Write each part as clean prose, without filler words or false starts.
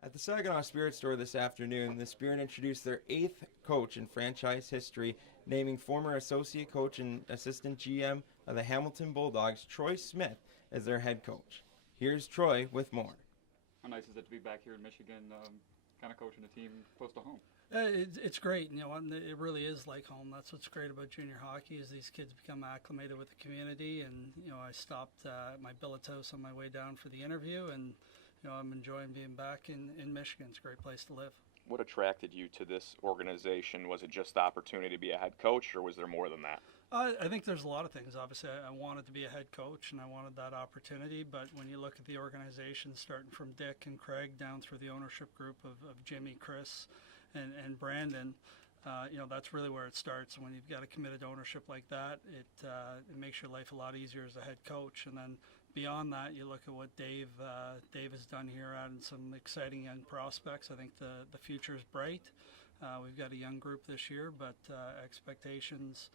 At the Saginaw Spirit store this afternoon, the Spirit introduced their 8th coach in franchise history, naming former associate coach and assistant GM of the Hamilton Bulldogs, Troy Smith, as their head coach. Here's Troy with more. How nice is it to be back here in Michigan, kind of coaching a team close to home? It's great, and it really is like home. That's what's great about junior hockey is these kids become acclimated with the community. And I stopped at my billet house on my way down for the interview, and I'm enjoying being back in Michigan. It's a great place to live. What attracted you to this organization? Was it just the opportunity to be a head coach, or was there more than that? I think there's a lot of things. Obviously, I wanted to be a head coach, and I wanted that opportunity. But when you look at the organization, starting from Dick and Craig down through the ownership group of Jimmy, Chris, and Brandon, that's really where it starts. And when you've got a committed ownership like that, it makes your life a lot easier as a head coach. And then beyond that, you look at what Dave has done here, adding some exciting young prospects. I think the future is bright. We've got a young group this year, but expectations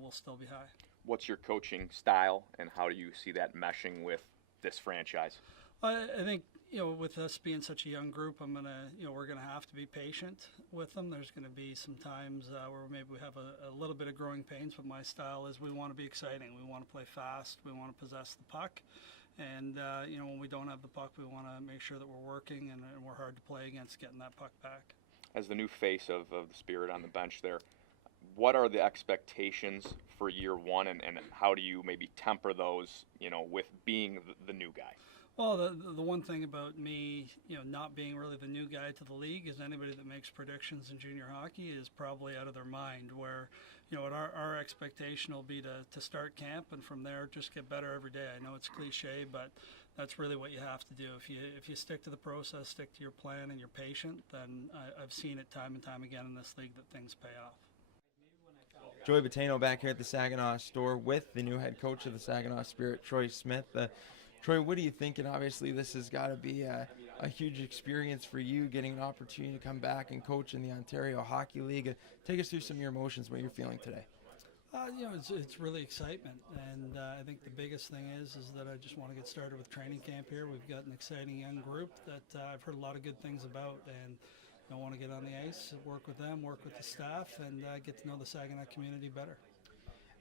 will still be high. What's your coaching style, and how do you see that meshing with this franchise? I think with us being such a young group, we're gonna have to be patient with them. There's gonna be some times where maybe we have a little bit of growing pains, but my style is we want to be exciting. We want to play fast. We want to possess the puck, and when we don't have the puck, we want to make sure that we're working and we're hard to play against getting that puck back. As the new face of the Spirit on the bench there, what are the expectations for year one, and how do you maybe temper those, with being the new guy? Well, the one thing about me, not being really the new guy to the league is anybody that makes predictions in junior hockey is probably out of their mind. Where, our expectation will be to start camp and from there just get better every day. I know it's cliche, but that's really what you have to do. If you stick to the process, stick to your plan, and you're patient, then I've seen it time and time again in this league that things pay off. Joey Bottano back here at the Saginaw store with the new head coach of the Saginaw Spirit, Troy Smith. Troy, what are you thinking? Obviously, this has got to be a huge experience for you, getting an opportunity to come back and coach in the Ontario Hockey League. Take us through some of your emotions, what you're feeling today. It's really excitement, and I think the biggest thing is that I just want to get started with training camp here. We've got an exciting young group that I've heard a lot of good things about, and I want to get on the ice, work with them, work with the staff, and get to know the Saginaw community better.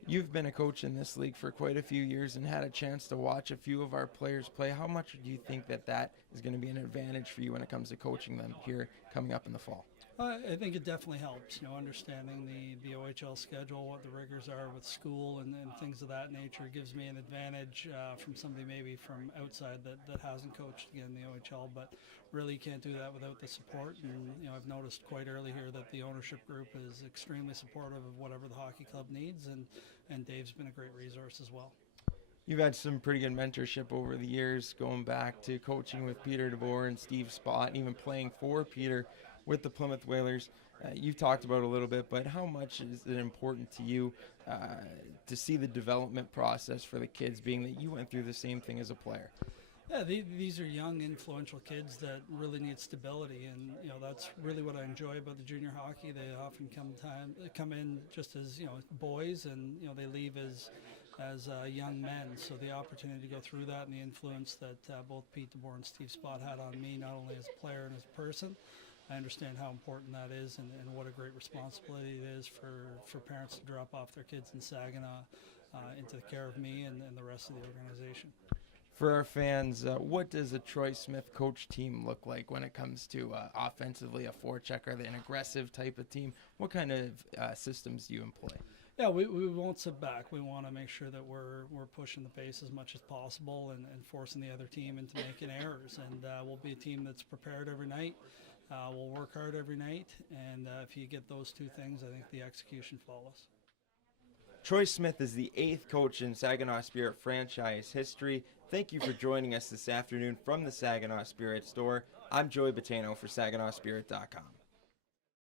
You've been a coach in this league for quite a few years and had a chance to watch a few of our players play. How much do you think that is going to be an advantage for you when it comes to coaching them here coming up in the fall? I think it definitely helps, understanding the OHL schedule, what the rigors are with school and things of that nature gives me an advantage from somebody maybe from outside that hasn't coached again in the OHL, but really you can't do that without the support. And, I've noticed quite early here that the ownership group is extremely supportive of whatever the hockey club needs, and Dave's been a great resource as well. You've had some pretty good mentorship over the years, going back to coaching with Peter DeBoer and Steve Spott, and even playing for Peter with the Plymouth Whalers. You've talked about it a little bit, but how much is it important to you to see the development process for the kids, being that you went through the same thing as a player? Yeah, these are young, influential kids that really need stability, and that's really what I enjoy about the junior hockey. They often come in just as boys, and they leave as young men. So the opportunity to go through that and the influence that both Pete DeBoer and Steve Spott had on me, not only as a player and as a person, I understand how important that is, and what a great responsibility it is for parents to drop off their kids in Saginaw into the care of me and the rest of the organization. For our fans, what does a Troy Smith coach team look like when it comes to offensively, a forecheck? Are they an aggressive type of team? What kind of systems do you employ? Yeah, we won't sit back. We want to make sure that we're pushing the pace as much as possible and forcing the other team into making errors. And we'll be a team that's prepared every night. We'll work hard every night. And if you get those two things, I think the execution follows. Troy Smith is the 8th coach in Saginaw Spirit franchise history. Thank you for joining us this afternoon from the Saginaw Spirit store. I'm Joey Bottano for SaginawSpirit.com.